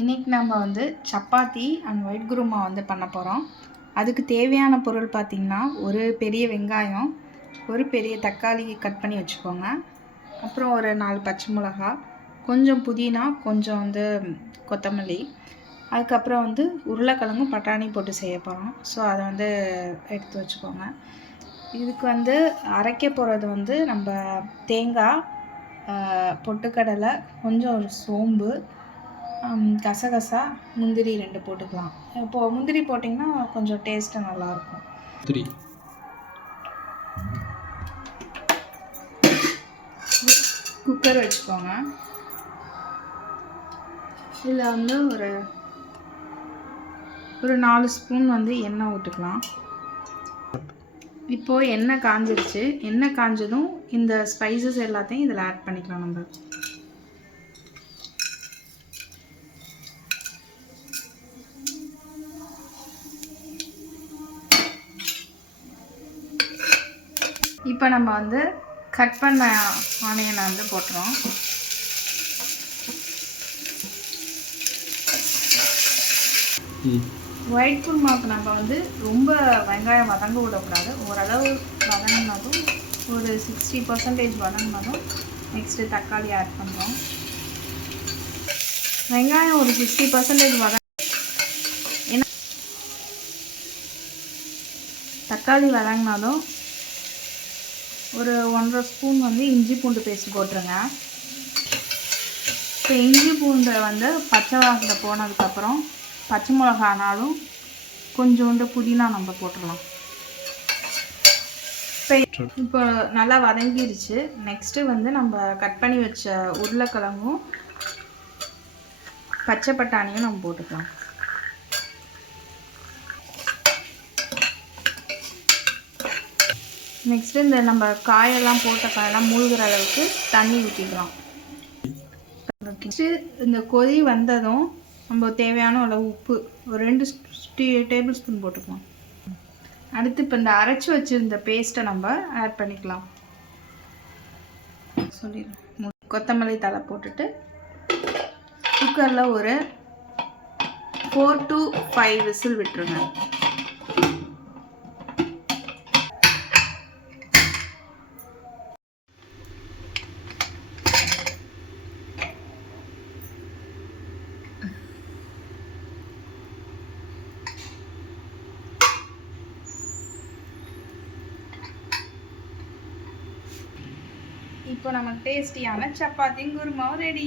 இன்றைக்கி நம்ம வந்து சப்பாத்தி அண்ட் ஒயிட் குருமா வந்து பண்ண போகிறோம். அதுக்கு தேவையான பொருள் பார்த்திங்கன்னா, ஒரு பெரிய வெங்காயம், ஒரு பெரிய தக்காளி கட் பண்ணி வச்சுக்கோங்க. அப்புறம் ஒரு 4 பச்சை மிளகா, கொஞ்சம் புதினா, கொஞ்சம் வந்து கொத்தமல்லி, அதுக்கப்புறம் வந்து உருளைக்கிழங்கும் பட்டாணி போட்டு செய்ய போகிறோம். ஸோ அதை வந்து எடுத்து வச்சுக்கோங்க. இதுக்கு வந்து அரைக்க போகிறது வந்து நம்ம தேங்காய், பொட்டுக்கடலை, கொஞ்சம் ஒரு சோம்பு, கசகசா, முந்திரி 2 போட்டுக்கலாம். இப்போது முந்திரி போட்டிங்கன்னா கொஞ்சம் டேஸ்ட்டு நல்லாயிருக்கும். குக்கர் வச்சுக்கோங்க. இதில் வந்து ஒரு 4 ஸ்பூன் வந்து எண்ணெய் ஊற்றிக்கலாம். இப்போது எண்ணெய் காஞ்சிருச்சு. எண்ணெய் காஞ்சதும் இந்த ஸ்பைசஸ் எல்லாத்தையும் இதில் ஆட் பண்ணிக்கலாம். நம்ம இப்போ நம்ம வந்து கட் பண்ண ஆனியனை வந்து போட்டுறோம். ஒயிட் குருமாவுக்கு நம்ம வந்து ரொம்ப வெங்காயம் வதங்க விடக்கூடாது. ஓரளவு வதங்கினாலும், ஒரு 60% வதங்கினாலும் நெக்ஸ்ட்டு தக்காளி ஆட் பண்ணுறோம். வெங்காயம் ஒரு 60% ஏன்னா தக்காளி வதங்கினாலும் ஒரு 1.5 ஸ்பூன் வந்து இஞ்சி பூண்டு பேஸ்ட் போட்டுருங்க. இப்போ இஞ்சி பூண்டை வந்து பச்சை வாசனை போனதுக்கப்புறம் பச்சை மிளகானாலும் கொஞ்சோண்டு புதினா நம்ம போட்டுடலாம். இப்போ நல்லா வதங்கிடுச்சு. நெக்ஸ்ட்டு வந்து நம்ம கட் பண்ணி வச்ச உருளைக்கிழங்கும் பச்சை பட்டாணியும் நம்ம போட்டுக்கலாம். நெக்ஸ்ட்டு இந்த நம்ம காயெல்லாம் போட்ட காயெல்லாம் மூழ்கிற அளவுக்கு தண்ணி ஊற்றிக்கலாம். நெக்ஸ்ட்டு இந்த கொதி வந்ததும் நம்ம தேவையான அளவு உப்பு ஒரு 2 டேபிள் ஸ்பூன் போட்டுக்கலாம். அடுத்து இப்போ இந்த அரைச்சி வச்சுருந்த பேஸ்ட்டை நம்ம ஆட் பண்ணிக்கலாம். சொல்லிடுறோம். கொத்தமல்லி தழை போட்டுட்டு குக்கரில் ஒரு 4 to 5 விசில் விட்டுருங்க. இப்போ நமக்கு டேஸ்டியான சப்பாத்தி குருமாவும் ரெடி.